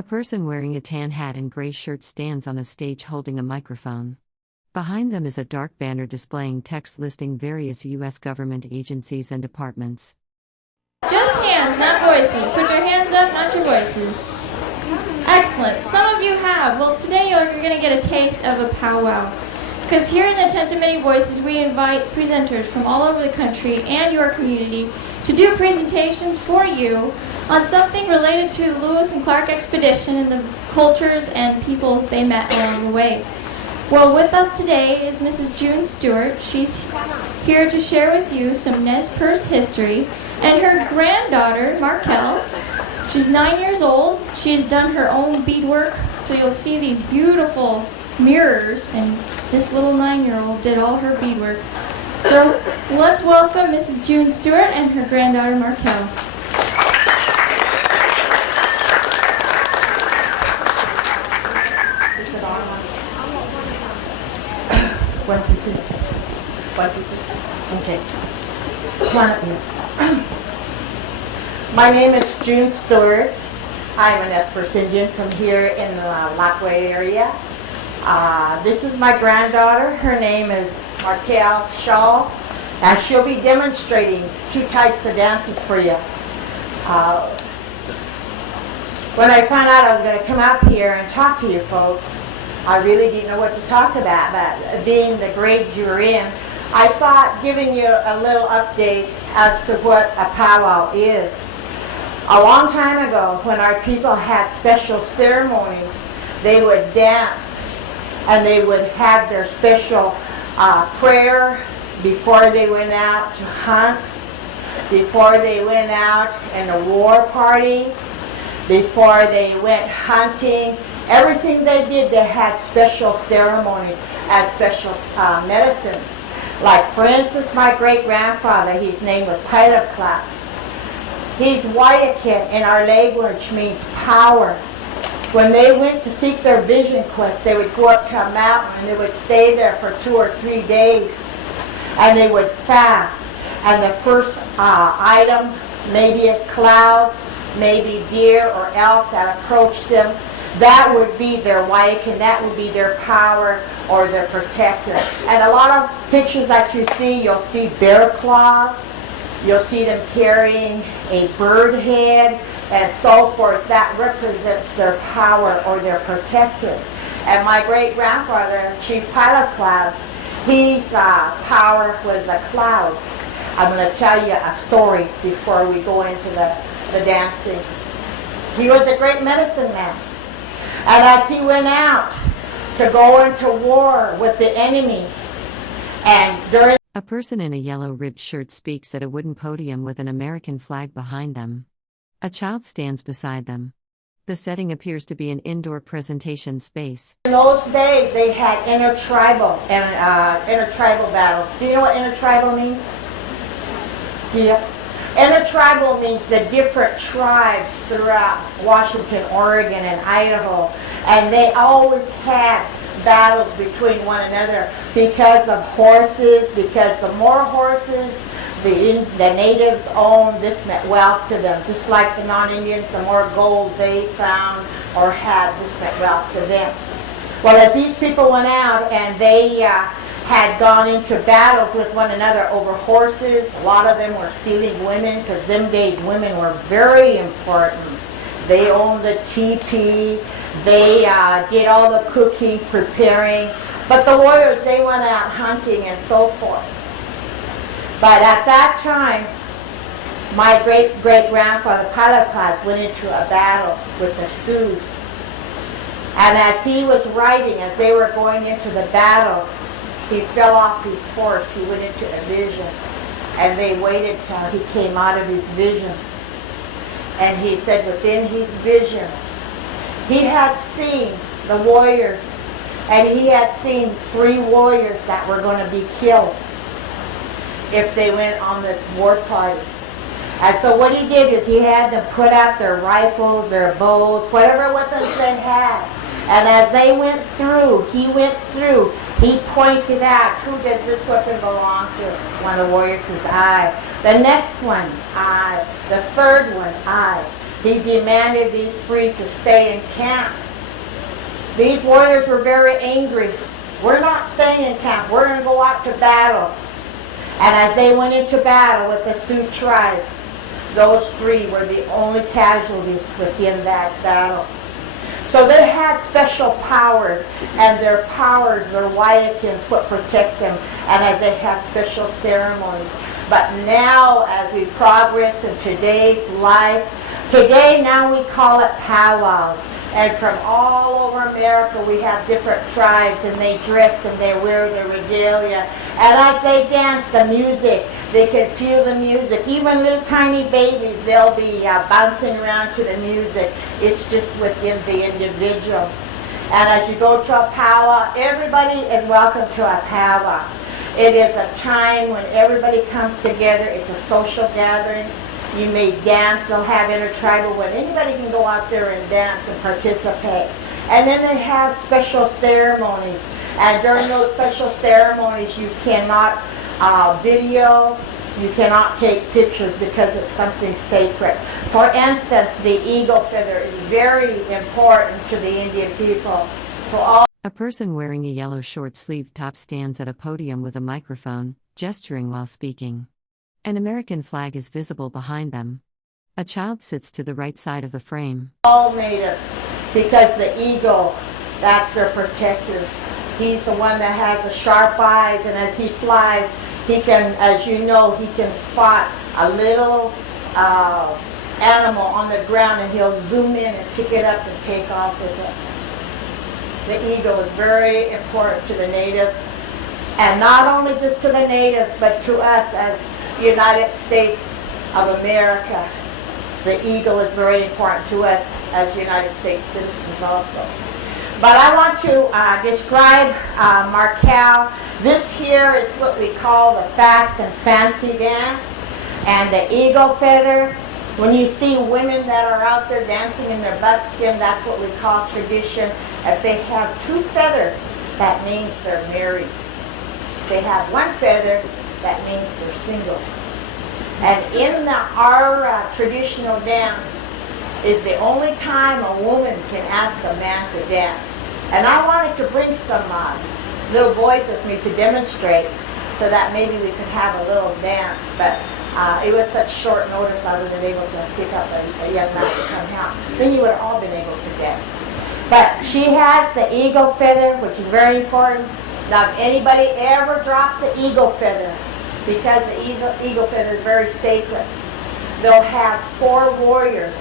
A person wearing a tan hat and gray shirt stands on a stage holding a microphone. Behind them is a dark banner displaying text listing various U.S. government agencies and departments. Just hands, not voices. Put your hands up, not your voices. Excellent. Some of you have. Well, today you're going to get a taste of a powwow. Because here in the 10 to Many Voices, we invite presenters from all over the country and your community to do presentations for you on something related to the Lewis and Clark expedition and the cultures and peoples they met along the way. Well, with us today is Mrs. June Stewart. She's here to share with you some Nez Perce history, and her granddaughter, Marel. She's 9 years old. She's done her own beadwork, so you'll see these beautiful mirrors, and this little 9-year-old did all her beadwork. So let's welcome Mrs. June Stewart and her granddaughter, Marel. One, two, three. One, two, three. Okay. Come on up here. My name is June Stewart. I'm an Nez Perce Indian from here in the Lapway area. This is my granddaughter. Her name is Marel Shaw, and she'll be demonstrating 2 types of dances for you. When I found out I was going to come up here and talk to you folks, I really didn't know what to talk about, but being the grade you're in, I thought giving you a little update as to what a powwow is. A long time ago, when our people had special ceremonies, they would dance and they would have their special prayer before they went out to hunt, before they went out in a war party, before they went hunting. Everything they did, they had special ceremonies and special medicines. Like, for instance, my great-grandfather, his name was Pilot. He's Wayakin in our language, means power. When they went to seek their vision quest, they would go up to a mountain and they would stay there for 2 or 3 days. And they would fast. And the first item, maybe a cloud, maybe deer or elk that approached them, that would be their Wayakin, that would be their power or their protector. And a lot of pictures that you see, you'll see bear claws, you'll see them carrying a bird head, and so forth. That represents their power or their protector. And my great-grandfather, Chief Pilot, his power was the clouds. I'm going to tell you a story before we go into the dancing. He was a great medicine man. And as he went out to go into war with the enemy, and during A person in a yellow ribbed shirt speaks at a wooden podium with an American flag behind them. A child stands beside them. The setting appears to be an indoor presentation space. In those days, they had intertribal battles. Do you know what intertribal means? Do you? Intertribal means the different tribes throughout Washington, Oregon, and Idaho, and they always had battles between one another because of horses, because the more horses the natives owned, this meant wealth to them. Just like the non-Indians, the more gold they found or had, this meant wealth to them. Well, as these people went out and they had gone into battles with one another over horses, a lot of them were stealing women, because them days women were very important. They owned the teepee, they did all the cooking, preparing, but the warriors, they went out hunting and so forth. But at that time, my great-great-grandfather, Pilot, went into a battle with the Sioux. And as he was riding, as they were going into the battle, he fell off his horse. He went into a vision. And they waited till he came out of his vision. And he said within his vision, he had seen the warriors. And he had seen 3 warriors that were going to be killed if they went on this war party. And so what he did is he had them put out their rifles, their bows, whatever weapons they had. And as they went through, he pointed out, who does this weapon belong to? One of the warriors says, I. The next one, I. The third one, I. He demanded these three to stay in camp. These warriors were very angry. We're not staying in camp. We're going to go out to battle. And as they went into battle with the Sioux tribe, those three were the only casualties within that battle. So they had special powers, and their powers, their Wyakins, would protect them, and as they had special ceremonies. But now, as we progress in today's life, today now we call it powwows. And from all over America, we have different tribes, and they dress and they wear their regalia. And as they dance, the music, they can feel the music. Even little tiny babies, they'll be bouncing around to the music. It's just within the individual. And as you go to a powwow, everybody is welcome to a powwow. It is a time when everybody comes together. It's a social gathering. You may dance. They'll have intertribal when anybody can go out there and dance and participate. And then they have special ceremonies. And during those special ceremonies, you cannot video, you cannot take pictures because it's something sacred. For instance, the eagle feather is very important to the Indian people. A person wearing a yellow short-sleeved top stands at a podium with a microphone, gesturing while speaking. An American flag is visible behind them. A child sits to the right side of the frame. All natives, because the eagle, that's their protector. He's the one that has the sharp eyes, and as he flies, he can, as you know, he can spot a little animal on the ground, and he'll zoom in and pick it up and take off with it. The eagle is very important to the natives, and not only just to the natives, but to us as United States of America. The eagle is very important to us as United States citizens also. But I want to describe Marel. This here is what we call the fast and fancy dance. And the eagle feather, when you see women that are out there dancing in their buckskin, that's what we call tradition. If they have two feathers, that means they're married. If they have one feather, that means they're single. And in our traditional dance is the only time a woman can ask a man to dance. And I wanted to bring some little boys with me to demonstrate so that maybe we could have a little dance. But it was such short notice I wasn't able to pick up a young man to come out. Then you would have all been able to dance. But she has the eagle feather, which is very important. Now, if anybody ever drops the eagle feather, because the eagle feather is very sacred, they'll have 4 warriors.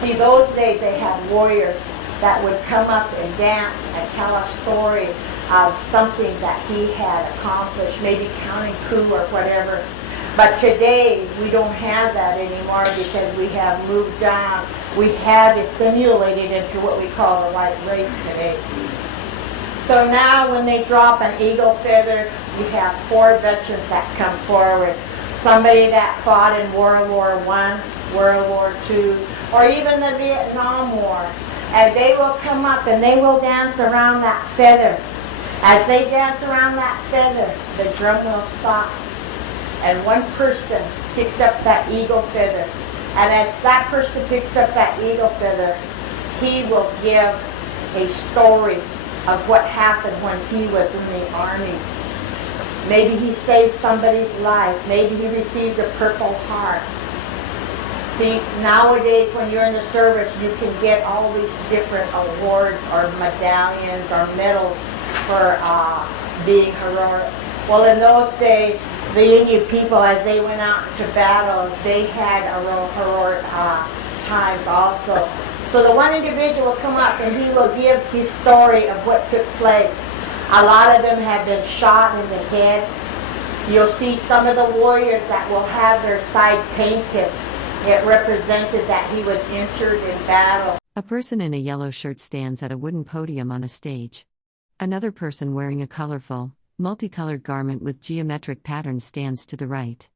See, those days they had warriors that would come up and dance and tell a story of something that he had accomplished, maybe counting coup or whatever. But today, we don't have that anymore because we have moved on. We have assimilated into what we call the white race today. So now when they drop an eagle feather, we have 4 veterans that come forward. Somebody that fought in World War I, World War II, or even the Vietnam War. And they will come up and they will dance around that feather. As they dance around that feather, the drum will stop. And one person picks up that eagle feather. And as that person picks up that eagle feather, he will give a story of what happened when he was in the army. Maybe he saved somebody's life. Maybe he received a Purple Heart. See, nowadays when you're in the service, you can get all these different awards or medallions or medals for being heroic. Well, in those days, the Indian people, as they went out to battle, they had heroic times also. So the one individual will come up and he will give his story of what took place. A lot of them have been shot in the head. You'll see some of the warriors that will have their side painted. It represented that he was injured in battle. A person in a yellow shirt stands at a wooden podium on a stage. Another person wearing a colorful, multicolored garment with geometric patterns stands to the right.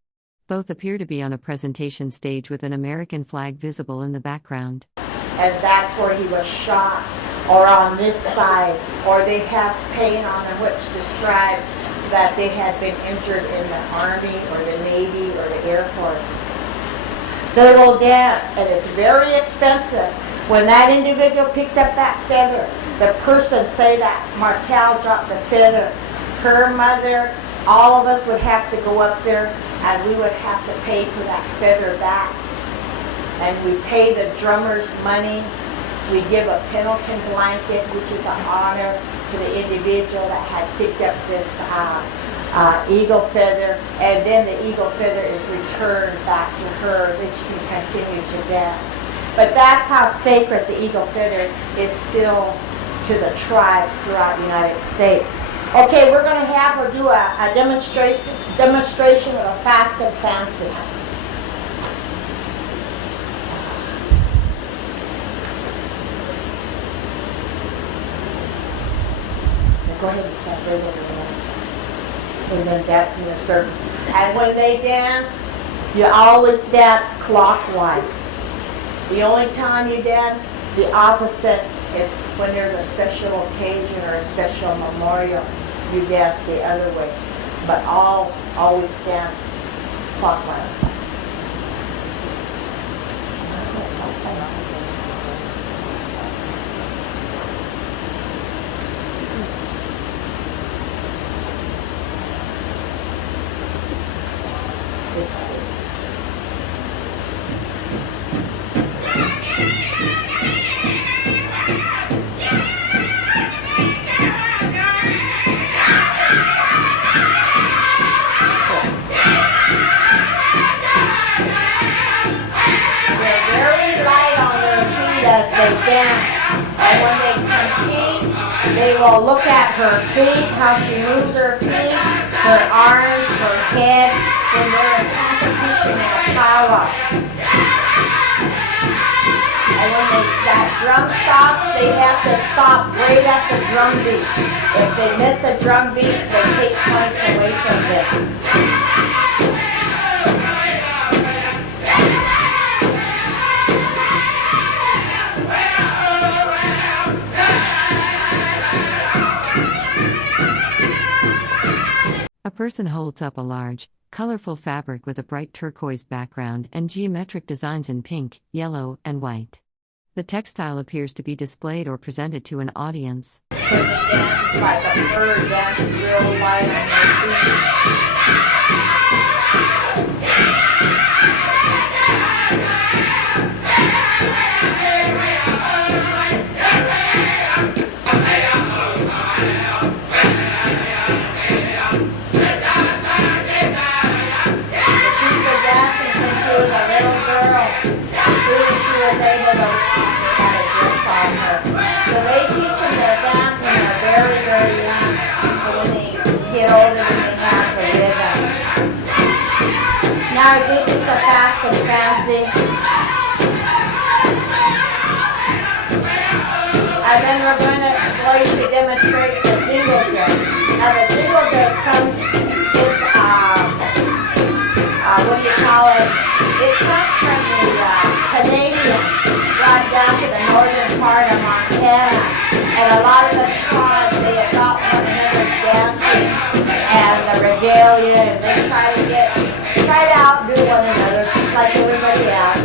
Both appear to be on a presentation stage with an American flag visible in the background. And that's where he was shot, or on this side, or they have paint on them which describes that they had been injured in the Army or the Navy or the Air Force. They will dance, and it's very expensive. When that individual picks up that feather, the person, say that Markel dropped the feather, her mother, all of us would have to go up there, and we would have to pay for that feather back. And we pay the drummers money. We give a Pendleton blanket, which is an honor to the individual that had picked up this eagle feather, and then the eagle feather is returned back to her, that she can continue to dance. But that's how sacred the eagle feather is still to the tribes throughout the United States. Okay, we're going to have her do a demonstration of a fast and fancy. Go ahead and step right over there. And then dance in a circle. And when they dance, you always dance clockwise. The only time you dance the opposite is when there's a special occasion or a special memorial. You dance the other way. But always dance clockwise. They will look at her feet, how she moves her feet, her arms, her head, when they're in competition in a powwow. And when that drum stops, they have to stop right at the drum beat. If they miss a drum beat, they take points away from them. A person holds up a large, colorful fabric with a bright turquoise background and geometric designs in pink, yellow, and white. The textile appears to be displayed or presented to an audience. Dance like a bird dances real light on their Now this is the fast and fancy. And then we're going to demonstrate the jingle dress. Now the jingle dress comes, it's, what do you call it? It comes from the Canadian, right down to the northern part of Montana. And a lot of the tribes, they adopt one another's dancing and the regalia, and they try to outdo one another, just like everybody else.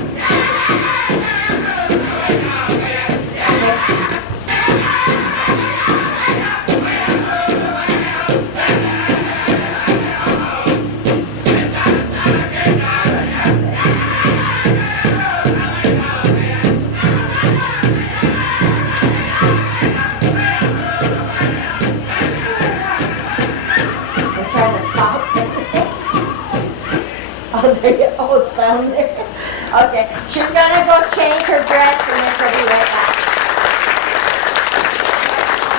We're trying to stop. Oh, it's down there. Okay, she's gonna go change her dress and then she'll be right back.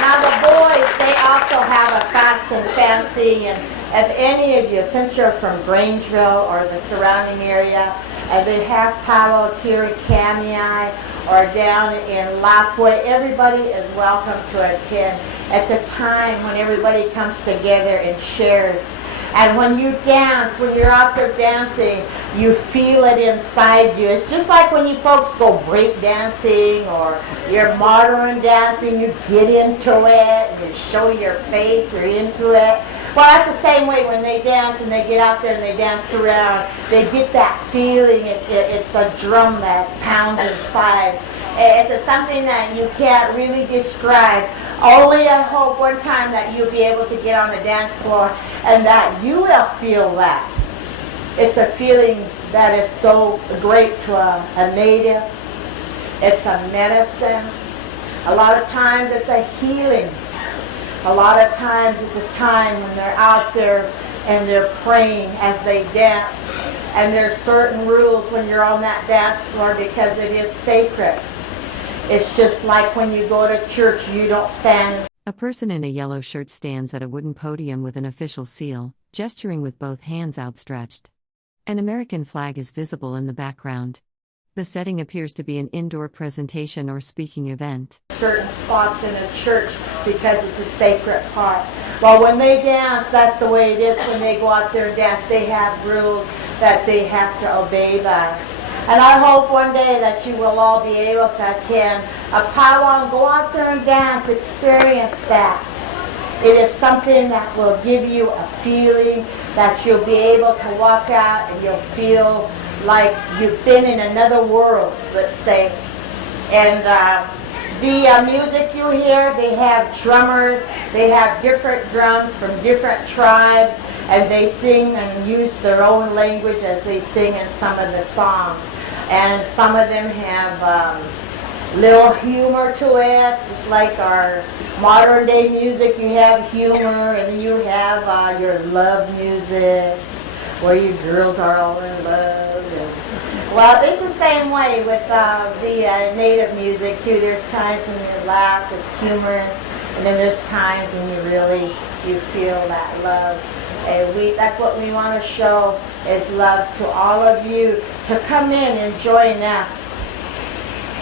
Now the boys, they also have a fast and fancy, and if any of you, since you're from Grangeville or the surrounding area, and they have powwows here in Kamei or down in Lapwai, everybody is welcome to attend. It's a time when everybody comes together and shares. And when you dance, when you're out there dancing, you feel it inside you. It's just like when you folks go break dancing or you're modern dancing, you get into it, you show your face, you're into it. Well, that's the same way when they dance and they get out there and they dance around. They get that feeling. It's a drum that pounds inside. It's something that you can't really describe. Only I hope one time that you'll be able to get on the dance floor and that you will feel that. It's a feeling that is so great to a native. It's a medicine. A lot of times it's a healing. A lot of times it's a time when they're out there and they're praying as they dance. And there's certain rules when you're on that dance floor because it is sacred. It's just like when you go to church, you don't stand. A person in a yellow shirt stands at a wooden podium with an official seal, gesturing with both hands outstretched. An American flag is visible in the background. The setting appears to be an indoor presentation or speaking event. Certain spots in a church because it's a sacred part. Well, when they dance, that's the way it is. When they go out there and dance, they have rules that they have to obey by. And I hope one day that you will all be able to attend a powwow and go out there and dance, experience that. It is something that will give you a feeling that you'll be able to walk out and you'll feel like you've been in another world, let's say. And the music you hear, they have drummers, they have different drums from different tribes, and they sing and use their own language as they sing in some of the songs. And some of them have little humor to it, just like our modern day music. You have humor, and then you have your love music, where you girls are all in love. Well, it's the same way with the native music too. There's times when you laugh, it's humorous, and then there's times when you feel that love. And that's what we want to show is love to all of you, to come in and join us,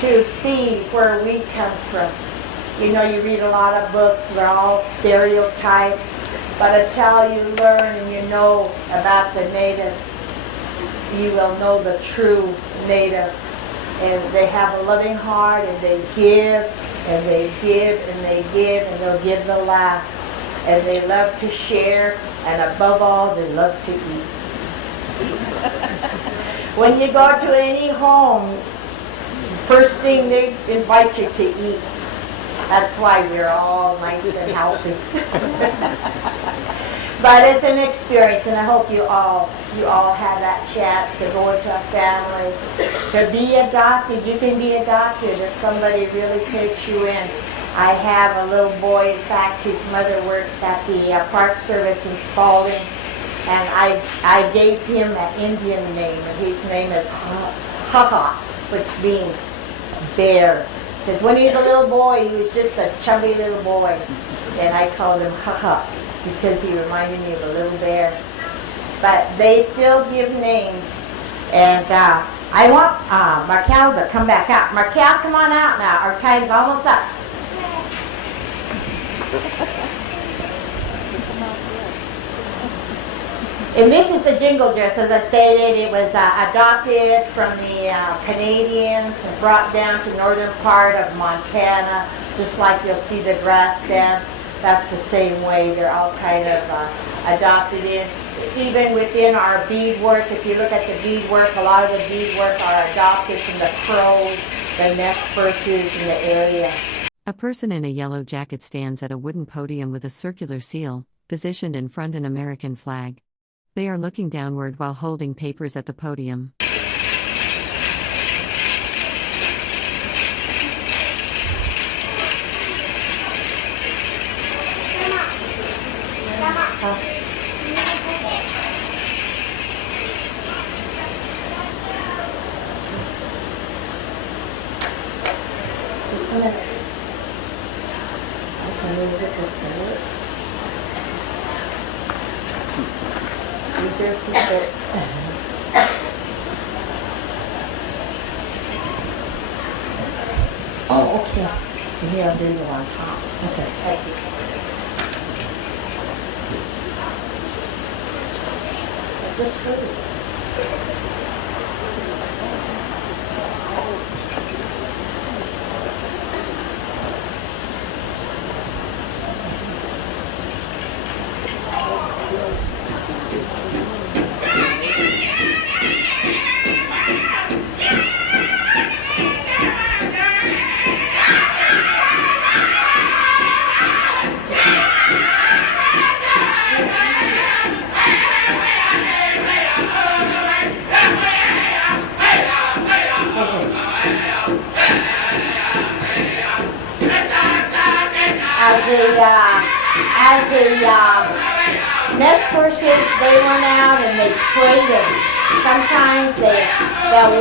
to see where we come from. You know, you read a lot of books, they're all stereotyped, but until you learn and you know about the natives, you will know the true native. And they have a loving heart, and they give, and they give, and they give, and they'll give the last. And they love to share, and above all, they love to eat. When you go to any home, first thing they invite you to eat. That's why we're all nice and healthy. But it's an experience, and I hope you all have that chance to go into a family, to be adopted. You can be adopted if somebody really takes you in. I have a little boy, in fact, his mother works at the Park Service in Spalding, and I gave him an Indian name, and his name is Ha-Ha, which means bear. Because when he was a little boy, he was just a chubby little boy, and I called him Ha-Ha because he reminded me of a little bear. But they still give names, and I want Markel to come back out. Markel, come on out now. Our time's almost up. And this is the jingle dress, as I stated. It was adopted from the Canadians and brought down to northern part of Montana, just like you'll see the grass dance. That's the same way. They're all kind of adopted in. Even within our beadwork, if you look at the beadwork, a lot of the beadwork are adopted from the Crows, the Nez Perces in the area. A person in a yellow jacket stands at a wooden podium with a circular seal, positioned in front of an American flag. They are looking downward while holding papers at the podium. Just a minute. I can move it this way. Their sisters. Oh, okay. Here, I'll do you on top. Okay, thank you. Just food. As the Nez Perces, they went out and they traded. Sometimes the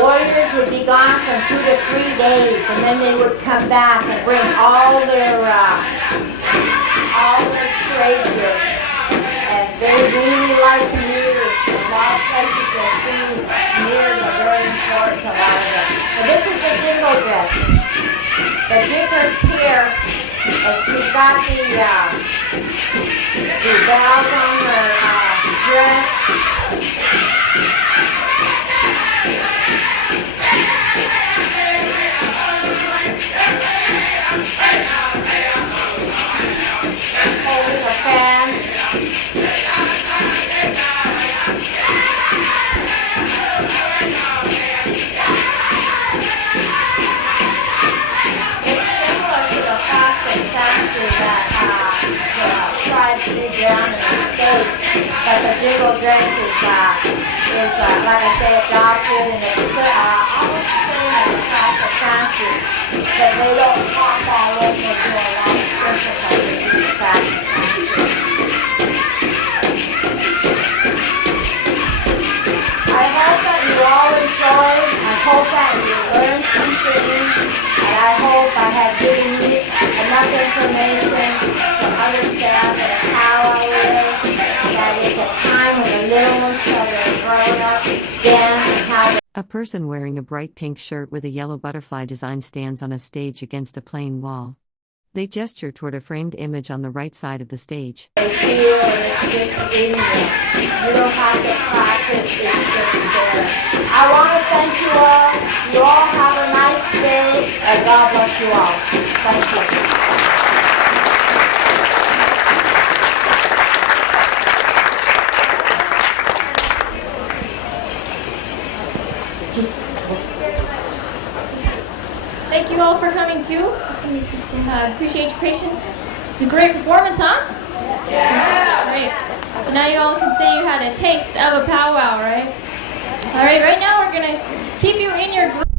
warriors would be gone from 2 to 3 days, and then they would come back and bring all their trade goods. And they really liked mirrors. A lot of places you'll see mirrors are very important to a lot of them. And this is the jingle dress. The difference here is she's got the bells on her dress. Holding a fan. Tribes do down in the States, but the jingle dress is like I say, adopted, and it's almost the same as a classic fancy, but they don't pop all over and do a lot of sprinkles like they do the classic fancy. I hope that you all enjoyed. I hope that you learned something, and I hope I have given you enough information to understand that a powwow is, that it's a time when the little ones till they're grown up dance and how they... A person wearing a bright pink shirt with a yellow butterfly design stands on a stage against a plain wall. They gesture toward a framed image on the right side of the stage. They feel it's just in them. You don't have to practice, it's just there. I want to thank you all. You all have a nice day, and God bless you all. Thank you. Thank you all for coming too. Appreciate your patience. It's a great performance, huh? Yeah. Great. So now you all can say you had a taste of a powwow, right? All right, right now we're going to keep you in your group.